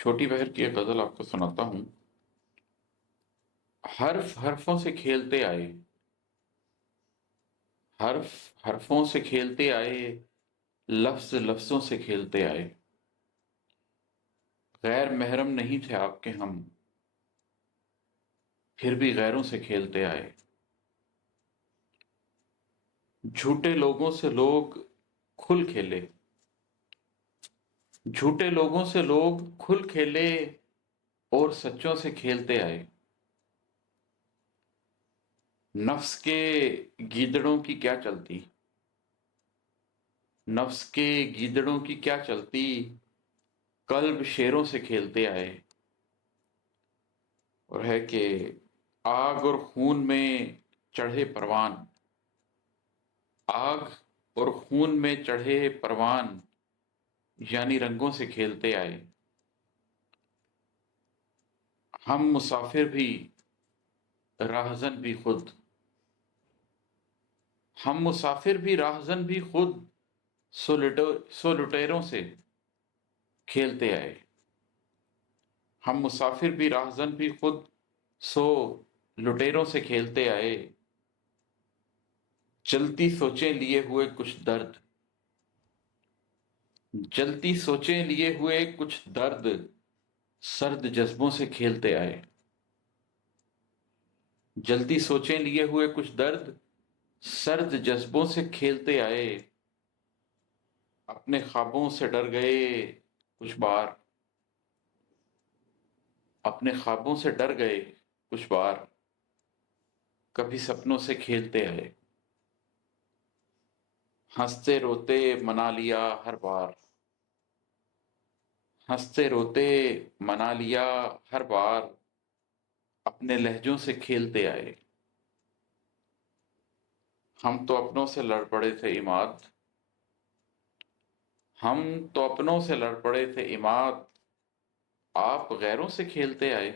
چھوٹی بہر کی ایک غزل آپ کو سناتا ہوں۔ حرف حرفوں سے کھیلتے آئے، حرف حرفوں سے کھیلتے آئے، لفظ لفظوں سے کھیلتے آئے۔ غیر محرم نہیں تھے آپ کے ہم، پھر بھی غیروں سے کھیلتے آئے۔ جھوٹے لوگوں سے لوگ کھل کھیلے، جھوٹے لوگوں سے لوگ کھل کھیلے، اور سچوں سے کھیلتے آئے۔ نفس کے گیدڑوں کی کیا چلتی، نفس کے گیدڑوں کی کیا چلتی، قلب شیروں سے کھیلتے آئے۔ اور ہے کہ آگ اور خون میں چڑھے پروان، آگ اور خون میں چڑھے پروان، یعنی رنگوں سے کھیلتے آئے۔ ہم مسافر بھی راہزن بھی خود، ہم مسافر بھی راہزن بھی خود، سو لٹیروں سے کھیلتے آئے۔ ہم مسافر بھی راہزن بھی خود، سو لٹیروں سے کھیلتے آئے۔ جلتی سوچیں لیے ہوئے کچھ درد، جلتی سوچیں لیے ہوئے کچھ درد، سرد جذبوں سے کھیلتے آئے۔ جلتی سوچیں لیے ہوئے کچھ درد، سرد جذبوں سے کھیلتے آئے۔ اپنے خوابوں سے ڈر گئے کچھ بار، اپنے خوابوں سے ڈر گئے کچھ بار، کبھی سپنوں سے کھیلتے آئے۔ ہنستے روتے منا لیا ہر بار، ہنستے روتے منا لیا ہر بار، اپنے لہجوں سے کھیلتے آئے۔ ہم تو اپنوں سے لڑ پڑے تھے عماد، ہم تو اپنوں سے لڑ پڑے تھے عماد، آپ غیروں سے کھیلتے آئے۔